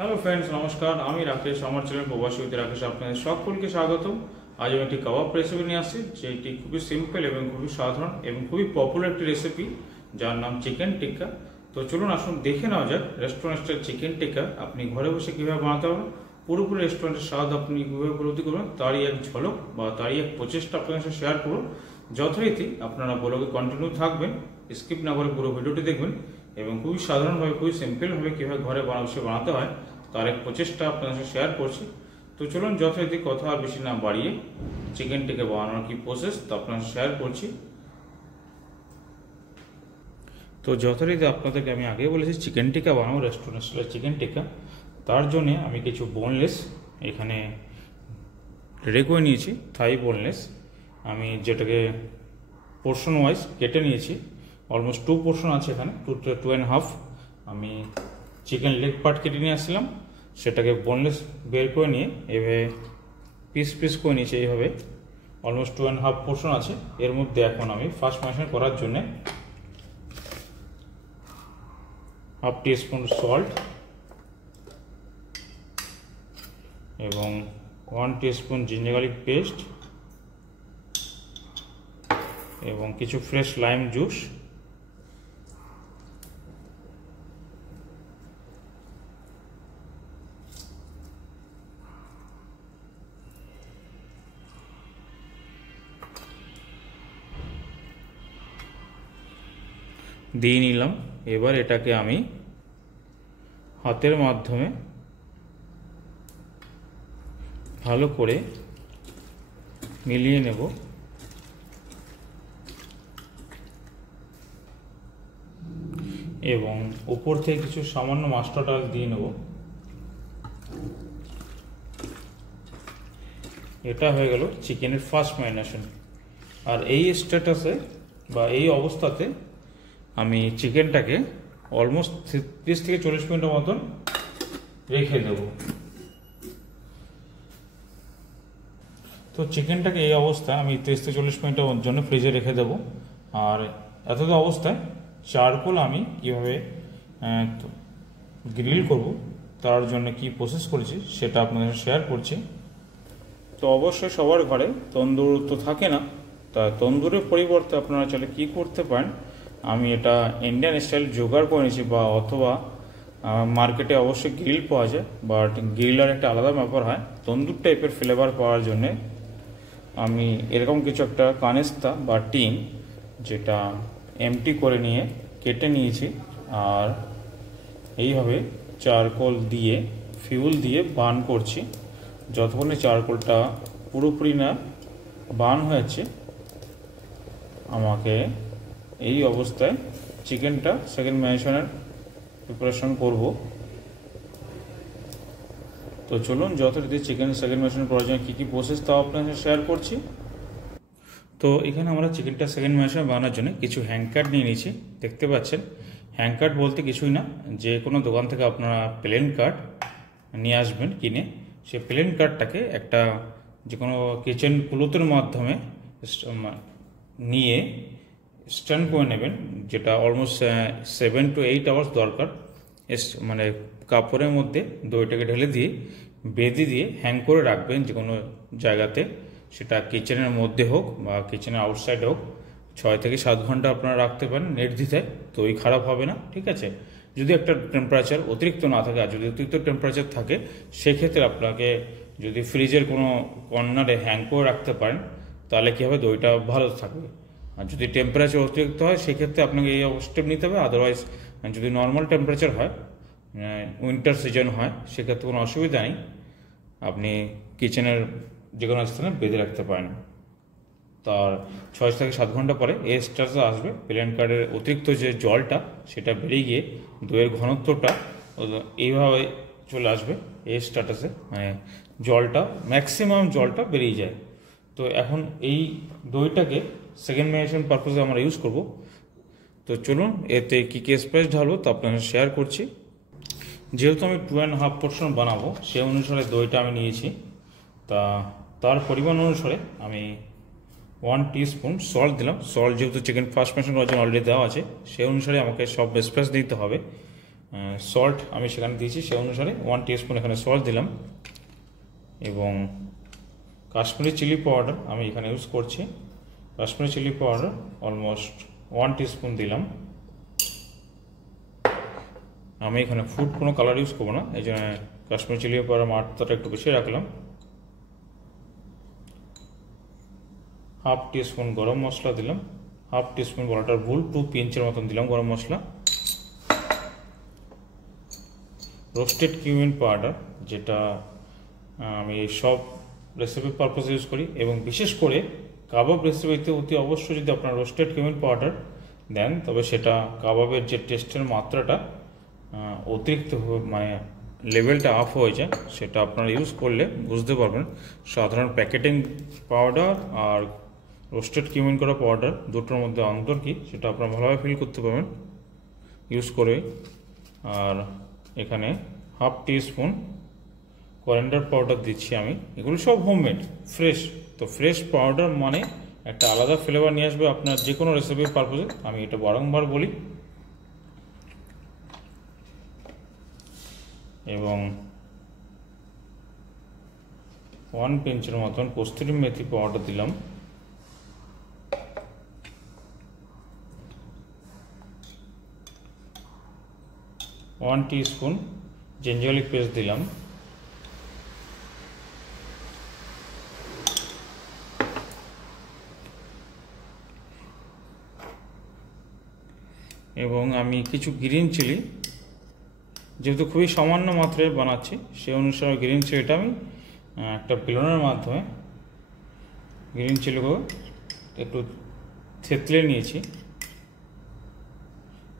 Hello friends, নমস্কার। আমি রাকেশ, আমার চ্যানেল প্রবাসী উইথ রাকেশ আপনাদের সকলকে স্বাগতম। আজ আমি একটি কাবাব রেসিপি নিয়ে আসছি, যেটি খুবই সিম্পল এবং খুবই সাধারণ এবং খুবই পপুলার একটি রেসিপি, যার নাম চিকেন টিক্কা। তো চলুন আসুন দেখে নেওয়া যাক রেস্টুরেন্ট স্টাইল চিকেন টিক্কা আপনি ঘরে বসে কীভাবে বানাতে পারবেন। পুরোপুরি রেস্টুরেন্টের স্বাদ আপনি কীভাবে উপলব্ধি করবেন তারই এক ঝলক বা তারই এক প্রচেষ্টা আপনাদের সাথে শেয়ার করুন। যথারীতি আপনারা ব্লগে কন্টিনিউ থাকবেন, স্কিপ না করে পুরো ভিডিওটি দেখবেন এবং খুবই সাধারণভাবে খুবই সিম্পলভাবে কীভাবে ঘরে বসে বানাতে হয় তার এক প্রচেষ্টা আপনাদের সাথে শেয়ার করছি। তো চলুন যথারীতি কথা আর বেশি না বাড়িয়ে চিকেন টিক্কা বানানোর কি প্রসেস তা আপনার শেয়ার করছি। তো যথারীতি আপনাদেরকে আমি আগে বলেছি চিকেন টিক্কা বানাবো, রেস্টুরেন্ট স্টাইল চিকেন টিক্কা। তার জন্যে আমি কিছু বোনলেস এখানে রেডি করে নিয়েছি, থাই বোনলেস। আমি যেটাকে পোর্শন ওয়াইজ কেটে নিয়েছি, অলমোস্ট 2 পোর্শন আছে এখানে, 2.5। আমি চিকেন লেগ পার্ট কেটে নিয়ে আসলাম, সেটাকে বোনলেস বের করে নিয়ে এভাবে পিস পিস করে নিয়েছি। এইভাবে অলমোস্ট 2.5 পোর্শন আছে। এর মধ্যে এখন আমি ফার্স্ট ম্যারিনেশন করার জন্য 1/2 টিস্পুন সল্ট এবং 1 টিস্পুন জিঞ্জার গার্লিক পেস্ট এবং কিছু ফ্রেশ লাইম জুস দিয়ে নিলাম। এবার এটাকে আমি হাতের মাধ্যমে ভালো করে মিলিয়ে নেব এবং উপর থেকে কিছু সামান্য মাস্টার্ড অয়েল দিয়ে নেব। এটা হয়ে গেল চিকেনের ফার্স্ট ম্যারিনেশন। আর এই স্ট্যাটাসে বা এই অবস্থাতে আমি চিকেনটাকে অলমোস্ট 30 থেকে 40 মিনিটের মতন রেখে দেব। তো চিকেনটাকে এই অবস্থায় আমি 30 থেকে 40 মিনিটের জন্য ফ্রিজে রেখে দেব। আর এতটা অবস্থায় চারকোল আমি কীভাবে গ্রিল করব তার জন্য কি প্রসেস করেছি সেটা আপনাদের শেয়ার করছি। তো অবশ্যই সবার ঘরে তন্দুর তো থাকে না, তা তন্দুরের পরিবর্তে আপনারা চাইলে কী করতে পারেন, আমি এটা ইন্ডিয়ান স্টাইল জোগাড় করে নিয়েছি, বা অথবা মার্কেটে অবশ্যই গ্রিল পাওয়া যায়, বাট গ্রিলার একটা আলাদা ব্যাপার হয়। তন্দুর টাইপের ফ্লেভার পাওয়ার জন্যে আমি এরকম কিছু একটা কানেস্তা বা টিন, যেটা এমটি করে নিয়ে কেটে নিয়েছি। আর এইভাবে চারকোল দিয়ে ফিউল দিয়ে বার্ন করছি। যতক্ষণে চারকোলটা পুরোপুরি না বার্ন হয়েছে, আমাকে এই অবস্থায় চিকেনটা সেকেন্ড ম্যারিনেশনের প্রিপারেশন করব। তো চলুন যথারীতি চিকেন সেকেন্ড ম্যারিনেশন করার জন্য কী কী প্রসেস তাও আপনার সাথে শেয়ার করছি। তো এখানে আমরা চিকেনটা সেকেন্ড ম্যারিনেশন বানানোর জন্য কিছু হ্যাংকাট নিয়ে নিয়েছি। দেখতে পাচ্ছেন, হ্যাংকাট বলতে কিছুই না, যে কোনো দোকান থেকে আপনারা প্লেন কাট নিয়ে আসবেন কিনে। সেই প্লেন কাটটাকে একটা যে কোনো কিচেন ক্লথের মাধ্যমে নিয়ে স্ট্যান্ড করে নেবেন, যেটা অলমোস্ট 7 to 8 আওয়ার্স দরকার। মানে কাপড়ের মধ্যে দইটাকে ঢেলে দিয়ে বেঁধে দিয়ে হ্যাং করে রাখবেন যে কোনো জায়গাতে, সেটা কিচেনের মধ্যে হোক বা কিচেনের আউটসাইড হোক। 6 থেকে 7 ঘন্টা আপনারা রাখতে পারেন নির্দ্বিধায়, দই খারাপ হবে না, ঠিক আছে। যদি একটা টেম্পারেচার অতিরিক্ত না থাকে, আর যদি অতিরিক্ত টেম্পারেচার থাকে সেক্ষেত্রে আপনাকে যদি ফ্রিজের কোনো কর্নারে হ্যাং করে রাখতে পারেন তাহলে কী হবে, দইটা ভালো থাকবে। আর যদি টেম্পারেচার অতিরিক্ত হয় সেক্ষেত্রে আপনাকে এই স্টেপ নিতে হবে। আদারওয়াইজ যদি নর্মাল টেম্পারেচার হয়, উইন্টার সিজন হয়, সেক্ষেত্রে কোনো অসুবিধা নেই, আপনি কিচেনের যে কোনো স্থানে বেঁধে রাখতে পারেন। তার 6 থেকে 7 ঘন্টা পরে এই স্ট্যাটাসে আসবে। প্লেন কার্ডের অতিরিক্ত যে জলটা সেটা বেরিয়ে গিয়ে দইয়ের ঘনত্বটা এইভাবে চলে আসবে এই স্ট্যাটাসে, মানে জলটা ম্যাক্সিমাম জলটা বেরিয়ে যায়। তো এখন এই দইটাকে সেকেন্ড ম্যারিনেশন পারপোজে আমরা ইউজ করব। তো চলুন এতে কী কী স্পাইস ঢালবো তা আপনাদের শেয়ার করছি। যেহেতু আমি 2.5 পোর্শন বানাবো, সেই অনুসারে দইটা আমি নিয়েছি। তার পরিমাণ অনুসারে আমি 1 টিস্পুন সল্ট দিলাম। সল্ট যেহেতু চিকেন ফার্স্ট ম্যারিনেশন করার জন্য অলরেডি দেওয়া আছে, সেই অনুসারে আমাকে সব স্পাইস দিতে হবে। সল্ট আমি সেখানে দিয়েছি, সেই অনুসারে 1 টিস্পুন এখানে সল্ট দিলাম। এবং কাশ্মীরি চিলি পাউডার আমি এখানে ইউজ করছি, Kashmiri chilli powder almost 1 teaspoon দিলাম। আমি এখানে ফুড কোনো কালার ইউজ করবো না, এই জন্য কাশ্মীরি চিলি পাউডার মাত্রাটা একটু বেশি রাখলাম। 1/2 টিস্পুন গরম মশলা দিলাম, 1/2 টিস্পুন বলাটার ভুল, 2 পিঞ্চের মতন দিলাম গরম মশলা। রোস্টেড কিউমিন পাউডার, যেটা আমি সব রেসিপি পারপাসে ইউজ করি, এবং বিশেষ করে কাবাব রেসিপিতে অতি অবশ্যই যদি আপনার রোস্টেড কিউমিন পাউডার দেন, তবে সেটা কাবাবের যে টেস্টের মাত্রাটা অতিরিক্ত মানে লেভেলটা আপ হয়ে যায়, সেটা আপনারা ইউজ করলে বুঝতে পারবেন। সাধারণ প্যাকেটিং পাউডার আর রোস্টেড কিউমিন করা পাউডার দুটোর মধ্যে অন্তর কি সেটা আপনারা ভালোভাবে ফিল করতে পারবেন ইউজ করে। আর এখানে 1/2 টিস্পুন করিয়েন্ডার পাউডার দিচ্ছি আমি। এগুলো সব হোমমেড ফ্রেশ, তো ফ্রেশ পাউডার মানে একটা আলাদা ফ্লেভার নিয়ে আসবে আপনার যে কোনো রেসিপির পারপোজে, আমি এটা বারংবার বলি। এবং 1 পিঞ্চের মতন কস্তুরি মেথি পাউডার দিলাম। ওয়ান টিস্পুন জিঞ্জারগার্লিক পেস্ট দিলাম। এবং আমি কিছু গ্রিন চিলি, যেহেতু খুবই সামান্য মাত্রায় বানাচ্ছি সেই অনুসারে গ্রিন চিলিটা আমি একটা ব্লেন্ডারের মাধ্যমে গ্রিন চিলিগুলো একটু থেতলে নিয়েছি,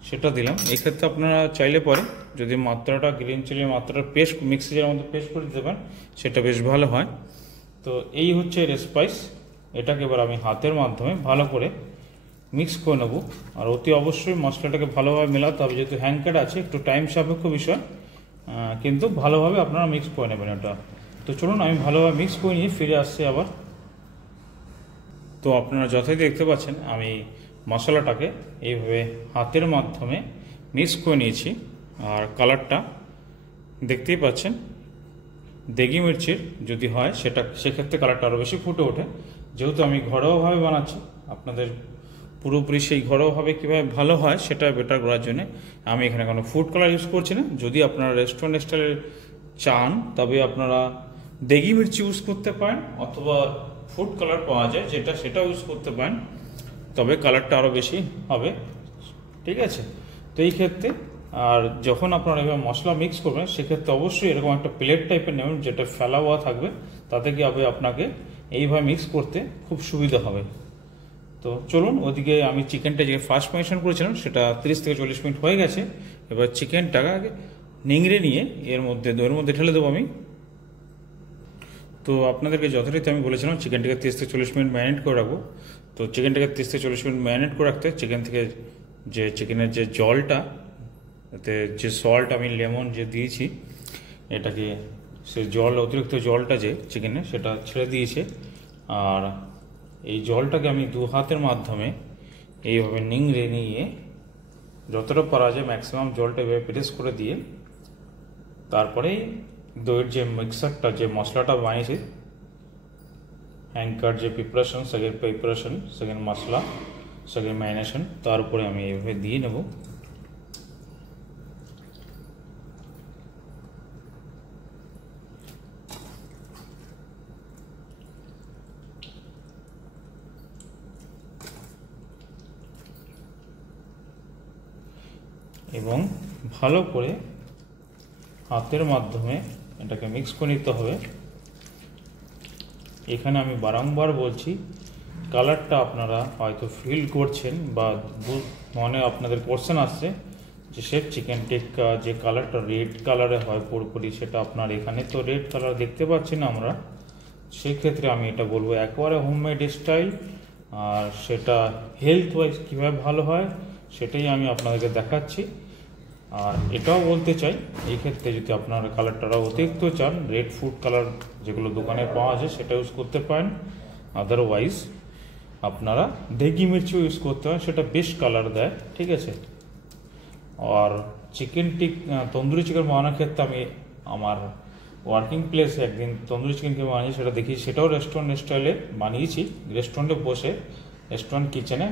সেটা দিলাম। এক্ষেত্রে আপনারা চাইলে পরে যদি মাত্রাটা গ্রিন চিলির মাত্রাটা পেস্ট মিক্সির মধ্যে পেস্ট করে দিতে পারেন, সেটা বেশ ভালো হয়। তো এই হচ্ছে এর স্পাইস। এটাকে এবার আমি হাতের মাধ্যমে ভালো করে মিক্স করে নেব। আর অতি অবশ্যই মশলাটাকে ভালোভাবে মেলাতে হবে, যেহেতু হ্যান্ডকাট আছে, একটু টাইম সাপেক্ষ বিষয়, কিন্তু ভালোভাবে আপনারা মিক্স করে নেবেন এটা। তো চলুন আমি ভালোভাবে মিক্স করে নিয়ে ফিরে আসছি আবার। তো আপনারা যথাই দেখতে পাচ্ছেন আমি মশলাটাকে এইভাবে হাতের মাধ্যমে মিক্স করে নিয়েছি। আর কালারটা দেখতেই পাচ্ছেন, দেগি মির্চির যদি হয় সেক্ষেত্রে কালারটা আরও বেশি ফুটে ওঠে। যেহেতু আমি ঘরোয়াভাবে বানাচ্ছি, আপনাদের পুরোপুরি সেই ঘরোয়াভাবে কীভাবে ভালো হয় সেটা বেটার করার জন্য আমি এখানে কোনো ফুড কালার ইউজ করছি না। যদি আপনারা রেস্টুরেন্ট স্টাইলের চান তবে আপনারা দেগি মির্চি ইউজ করতে পারেন, অথবা ফুড কালার পাওয়া যায় সেটা ইউজ করতে পারেন, তবে কালারটা আরও বেশি হবে। ঠিক আছে, তো এই ক্ষেত্রে আর যখন আপনারা এভাবে মশলা মিক্স করবেন সেক্ষেত্রে অবশ্যই এরকম একটা প্লেট টাইপের নেবেন, যেটা ফেলা হওয়া থাকবে, তাতে কি হবে আপনাকে এইভাবে মিক্স করতে খুব সুবিধা হবে। তো চলুন, ওদিকে আমি চিকেনটা যে ফার্স্ট মেনশন করেছিলাম সেটা 30 থেকে 40 মিনিট হয়ে গেছে। এবার চিকেনটাকে আগে নিংড়ে নিয়ে এর মধ্যে ঢেলে দেবো আমি। তো আপনাদেরকে যথারীতি আমি বলেছিলাম চিকেনটাকে 30 থেকে 40 মিনিট ম্যারিনেট করে রাখবো। তো চিকেনটাকে 30 থেকে 40 মিনিট ম্যারিনেট করে রাখতে চিকেন থেকে যে চিকেনের যে জলটা, এতে যে সল্ট আমি লেমন যে দিয়েছি, এটাকে সে অতিরিক্ত জলটা যে চিকেনে সেটা ছেড়ে দিয়েছে। আর এই জলটাকে আমি 2 হাতের মাধ্যমে এইভাবে নিংড়ে নিয়ে যতটা পারা যায় ম্যাক্সিমাম জলটা এভাবে প্রেস করে দিয়ে, তারপরে দইয়ের যে মিক্সারটা যে মশলাটা বানিয়েছি, হ্যাঙ্কার যে প্রিপারেশন, সেকেন্ড মশলা, সেকেন্ড ম্যারিনেশন, তার উপরে আমি এইভাবে দিয়ে নেব। এবং ভালো করে হাতের মাধ্যমে এটাকে মিক্স করে নিতে হবে। এখানে আমি বারংবার বলছি, কালারটা আপনারা হয়তো ফিল করছেন বা মনে আপনাদের কোশ্চেন আসছে যে শেফ চিকেন টিক্কা যে কালারটা রেড কালারে হয় পুরোপুরি, সেটা আপনার এখানে তো রেড কালার দেখতে পাচ্ছি না আমরা। সেক্ষেত্রে আমি এটা বলবো একেবারে হোমমেড স্টাইল, আর সেটা হেলথ ওয়াইজ কীভাবে ভালো হয় সেটাই আমি আপনাদেরকে দেখাচ্ছি। আর এটাও বলতে চাই, এই ক্ষেত্রে যদি আপনারা কালারটা অতিরিক্ত চান, রেড ফুড কালার যেগুলো দোকানে পাওয়া যায় সেটা ইউজ করতে পারেন। আদারওয়াইজ আপনারা দেগি মির্চিও ইউজ করতে পারেন, সেটা বেশ কালার দেয়। ঠিক আছে, আর তন্দুরি চিকেন বানানোর ক্ষেত্রে আমি আমার ওয়ার্কিং প্লেসে একদিন তন্দুরি চিকেন কীভাবে বানিয়েছি সেটা দেখি, সেটাও রেস্টুরেন্ট স্টাইলে বানিয়েছি, রেস্টুরেন্টে বসে, রেস্টুরেন্ট কিচেনে,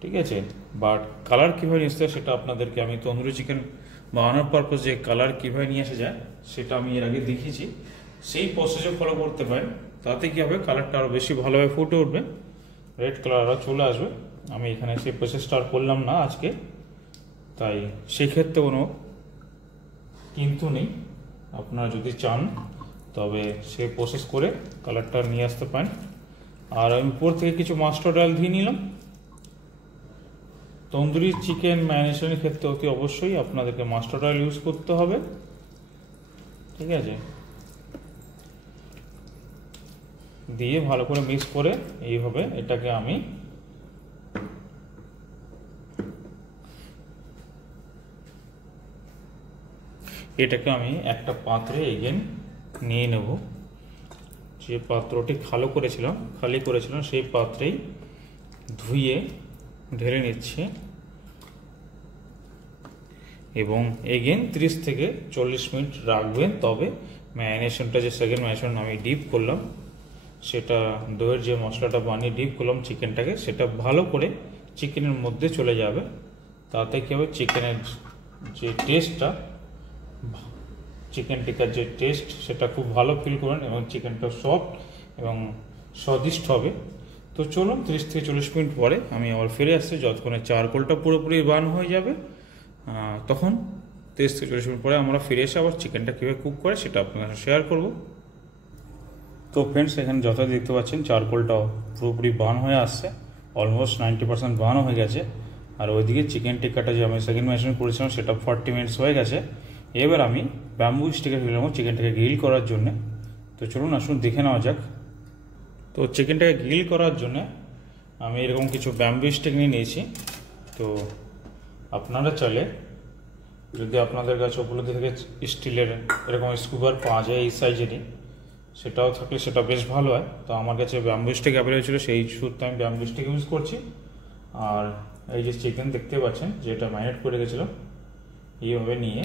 ঠিক আছে। বাট কালার কীভাবে নিয়ে আসতে হয় সেটা আপনাদেরকে আমি তন্দুরি চিকেন বানানোর পারপোজ যে কালার কীভাবে নিয়ে আসা যায় সেটা আমি এর আগে দেখিয়েছি, সেই প্রসেসে ফলো করতে পারেন। তাতে কী হবে, কালারটা আরও বেশি ভালোভাবে ফুটে উঠবে, রেড কালার আরও চলে আসবে। আমি এখানে সেই প্রসেসটা আর করলাম না আজকে, তাই সেক্ষেত্রে কোনো কিন্তু নেই। আপনারা যদি চান তবে সে প্রসেস করে কালারটা নিয়ে আসতে পারেন। আর আমি উপর থেকে কিছু মাস্টার্ড অয়েল দিয়ে নিলাম। তন্দুরি চিকেন ম্যারিনেশনের ক্ষেত্রে অতি অবশ্যই আপনাদেরকে মাস্টার্ড অয়েল ইউজ করতে হবে, ঠিক আছে। দিয়ে ভালো করে মিক্স করে এইভাবে এটাকে আমি একটা পাত্রে এগেন নিয়ে নেব। যে পাত্রটি খালি করেছিলাম সেই পাত্রেই ধুয়ে ঢেলে নিচ্ছি এবং এগেন 30 থেকে 40 মিনিট রাখবেন। তবে ম্যারিনেশনটা যে সেকেন্ড ম্যারিনেশন আমি ডিপ করলাম, সেটা দইয়ের যে মশলাটা বানিয়ে ডিপ করলাম চিকেনটাকে, সেটা ভালো করে চিকেনের মধ্যে চলে যাবে। তাতে কী হবে, চিকেনের যে টেস্টটা, চিকেন টিক্কার যে টেস্ট সেটা খুব ভালো ফিল করবেন এবং চিকেনটা সফট এবং স্বাদিষ্ট হবে। তো চলুন 30 থেকে 40 মিনিট পরে আমি আবার ফিরে আসছি, যতক্ষণে চারকোলটা পুরোপুরি বার্ন হয়ে যাবে। তখন 30 থেকে 40 মিনিট পরে আমরা ফিরে এসে আবার চিকেনটা কীভাবে কুক করে সেটা আপনার সাথে শেয়ার করব। তো ফ্রেন্ডস, এখানে যথাযথ দেখতে পাচ্ছেন চারকোলটাও পুরোপুরি বার্ন হয়ে আসছে, অলমোস্ট 90% বার্ন হয়ে গেছে। আর ওইদিকে চিকেন টিক্কাটা যে আমি সেকেন্ড ম্যারিনেশন করেছিলাম সেটা 40 মিনিটস হয়ে গেছে। এবার আমি ব্যাম্বু স্টিকে ফেলে নেবো চিকেনটাকে গ্রিল করার জন্য। তো চলুন আসুন দেখে নেওয়া যাক। তো চিকেনটাকে গ্রিল করার জন্য আমি এরকম কিছু ব্যাম্বু স্টিক নিয়ে নিয়েছি। তো আপনারা চাইলে, যদি আপনাদের কাছে উপলব্ধ থেকে স্টিলের এরকম স্কুবার পাওয়া যায় এই সাইজেরই, সেটাও থাকলে সেটা বেশ ভালো হয়। তো আমার কাছে ব্যাম্বু স্টিক অ্যাভেলেবল ছিল, সেই সূত্রে আমি ব্যাম্বু স্টিক ইউজ করছি। আর এই যে চিকেন দেখতে পাচ্ছেন যেটা ম্যারিনেট করে রেখেছিলাম, এইভাবে নিয়ে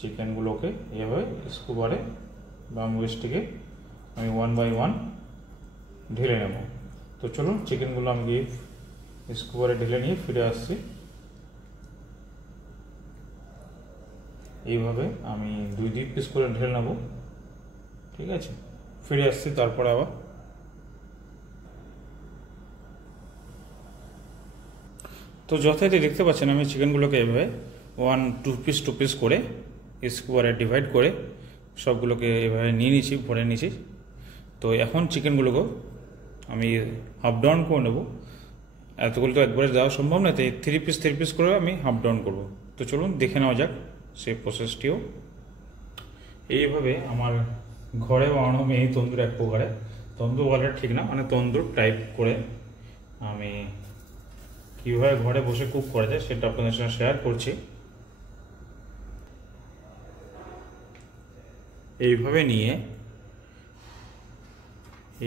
চিকেনগুলোকে এভাবে স্কুবারে ব্যাম্বু স্টিকে আমি 1 বাই 1 ঢেলে নেব। তো চলুন চিকেনগুলো আমি স্কুবারে ঢেলে নিয়ে ফিরে আসছি। এইভাবে আমি 2 পিস করে ঢেলে নেব, ঠিক আছে। ফিরে আসছি তারপরে আবার। তো যথাযথ দেখতে পাচ্ছেন আমি চিকেনগুলোকে এভাবে 2 পিস করে স্কোয়ারে ডিভাইড করে সবগুলোকে এভাবে নিয়ে নিয়েছি, ভরে নিয়েছি। তো এখন চিকেনগুলোকে আমি হাফ ডাউন করে নেব। এতগুলো তো একবারে দেওয়া সম্ভব না, তাই 3 পিস করে আমি হাফ ডাউন করব। তো চলুন দেখে নেওয়া যাক সেই প্রসেসটিও। এইভাবে আমার ঘরে বানানো এই তন্দুর এক প্রকারে, তন্দুর বলাটা ঠিক না, মানে তন্দুর টাইপ করে আমি কীভাবে ঘরে বসে কুক করা যায় সেটা আপনাদের সঙ্গে শেয়ার করছি। এইভাবে নিয়ে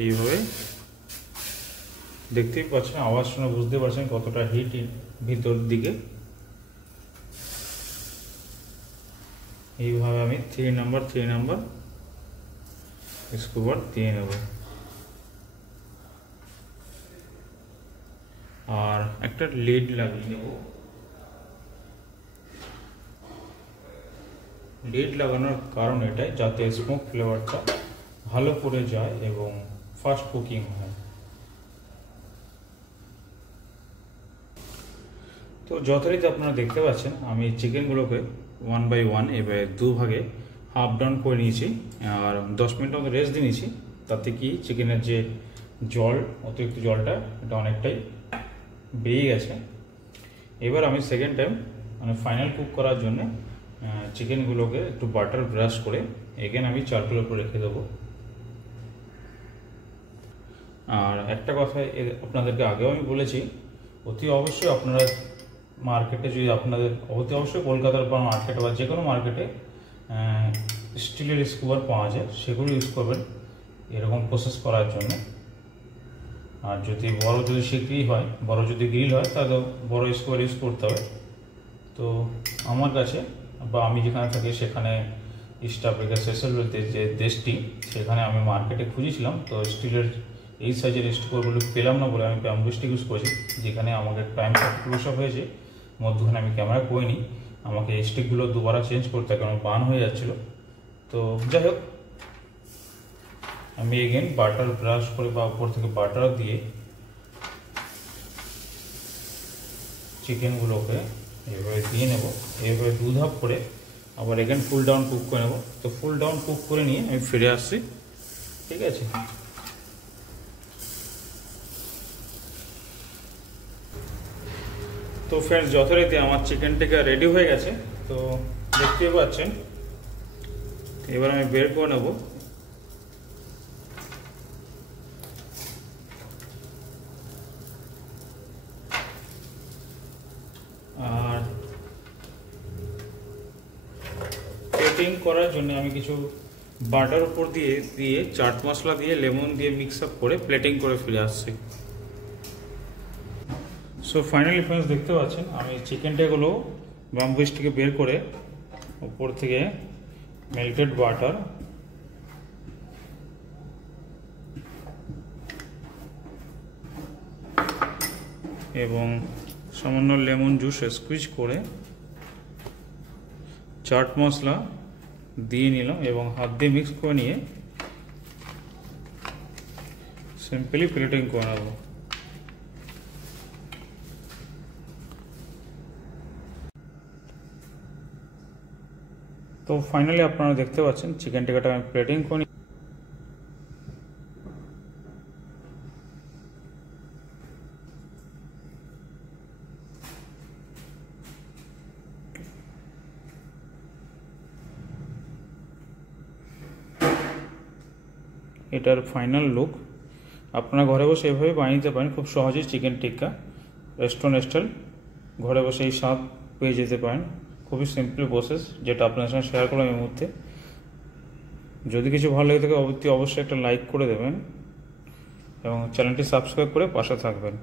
এইভাবে দেখতেই পাচ্ছেন, আওয়াজ শুনে বুঝতে পারছেন কতটা হিট ভিতর দিকে। এইভাবে আমি 3 নাম্বার স্কুবার দিয়ে নেব। আর একটা লিড লাগিয়ে নেব। লিড লাগানোর কারণ এটাই, যাতে স্মোক ফ্লেভারটা ভালো করে যায় এবং ফাস্ট কুকিং হয়। তো যথারীতি আপনারা দেখতে পাচ্ছেন আমি চিকেনগুলোকে 1 বাই 1 এবার 2 ভাগে হাফ ডাউন করে নিয়েছি আর 10 মিনিট মতো রেস্ট দিয়ে নিয়েছি। তাতে কি চিকেনের যে অতিরিক্ত জলটা এটা অনেকটাই বেরিয়ে গেছে। এবার আমি সেকেন্ড টাইম মানে ফাইনাল কুক করার জন্য চিকেনগুলোকে একটু বাটার ব্রাশ করে এগেন আমি চারকোলের উপর রেখে দেবো। আর একটা কথা আপনাদেরকে আগেও আমি বলেছি, অতি অবশ্যই আপনারা মার্কেটে যদি অতি অবশ্যই কলকাতার বা মার্কেটে বা যে কোনো মার্কেটে স্টিলের স্কুবার পাওয়া যায়, সেগুলো ইউজ করবেন এরকম প্রসেস করার জন্য। আর যদি বড় যদি গ্রিল হয় তাহলে বড় স্কুবার ইউজ করতে হবে। তো তো আমার কাছে বা আমি যেখানে থাকি সেখানে ইস্ট আফ্রিকা সেসেল যে দেশটি, সেখানে আমি মার্কেটে খুঁজেছিলাম, তো স্টিলের এই সাইজের স্টিকগুলো পেলাম না বলে আমি ব্যাম্বু স্টিক ইউজ করেছি, যেখানে আমাকে টাইম ক্লোজ আপ হয়েছে, মধ্যখানে আমি ক্যামেরা করিনি, আমাকে এই স্টিকগুলো দুবার চেঞ্জ করতে হয় কারণ বার্ন হয়ে যাচ্ছিলো। তো যাই হোক, আমি এগেন বাটার ব্রাশ করে বা উপর থেকে বাটার দিয়ে চিকেনগুলোকে এভাবে দিয়ে নেব, এইভাবে 2 ধাপ করে আবার এগেন ফুল ডাউন কুক করে নেব। তো ফুল ডাউন কুক করে নিয়ে আমি ফিরে আসছি, ঠিক আছে। তো ফ্রেন্ডস, যথারীতি আমার চিকেন টিক্কা রেডি হয়ে গেছে, তো দেখতে পাচ্ছেন। এবার আমি বের করে নেব। আর প্লেটিং করার জন্য আমি কিছু বাটার উপর দিয়ে চাট মশলা দিয়ে লেমন দিয়ে মিক্স আপ করে প্লেটিং করে ফিরে আসছি। সো ফাইনালি ফ্রেন্ডস, দেখতে পাচ্ছেন আমি চিকেনটাগুলো ব্যাম্বু স্টিকে বের করে উপর থেকে মেল্টেড বাটার এবং সামান্য লেমন জুস স্কুইজ করে চাট মশলা দিয়ে নিলাম এবং হাত দিয়ে মিক্স করে নিয়ে সিম্পলি প্লেটিং করে নেব। তো ফাইনালি আপনারা দেখতে পাচ্ছেন চিকেন টিক্কাটা আমি প্লেটিং করে এটার ফাইনাল লুক। আপনারা ঘরে বসে এভাবে বানিয়ে নিতে পারেন খুব সহজেই চিকেন টিক্কা, রেস্টুরেন্ট স্টাইল, ঘরে বসে এই স্বাদ পেয়ে যেতে পারেন। খুবই সিম্পল প্রসেস, যেটা আপনার সঙ্গে শেয়ার করলাম এই মুহূর্তে। যদি কিছু ভালো লেগে থাকে অবশ্যই একটা লাইক করে দেবেন এবং চ্যানেলটি সাবস্ক্রাইব করে পাশে থাকবেন।